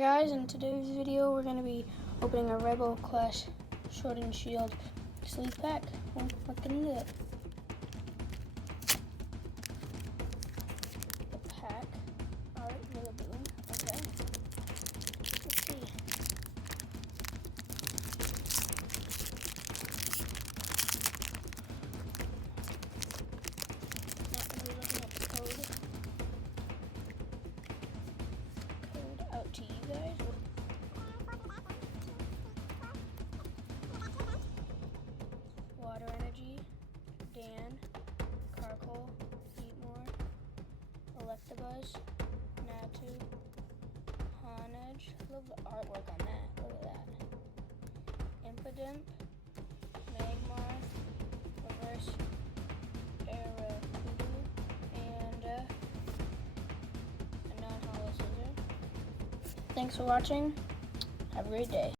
guys, in today's video we're going to be opening a Rebel Clash Sword and Shield sleeve pack. Let's get into it. The pack art with a boom. Okay. Let's see. Not going to be looking at the code. Out to you guys. Water Energy, Dan, Carkol, Eatmore, Electabuzz, Natu, Honedge. Love the artwork on that. Look at that. Impidimp, Magmar, Reverse Arrokudu, and a non-holo scissor. Thanks for watching. Have a great day.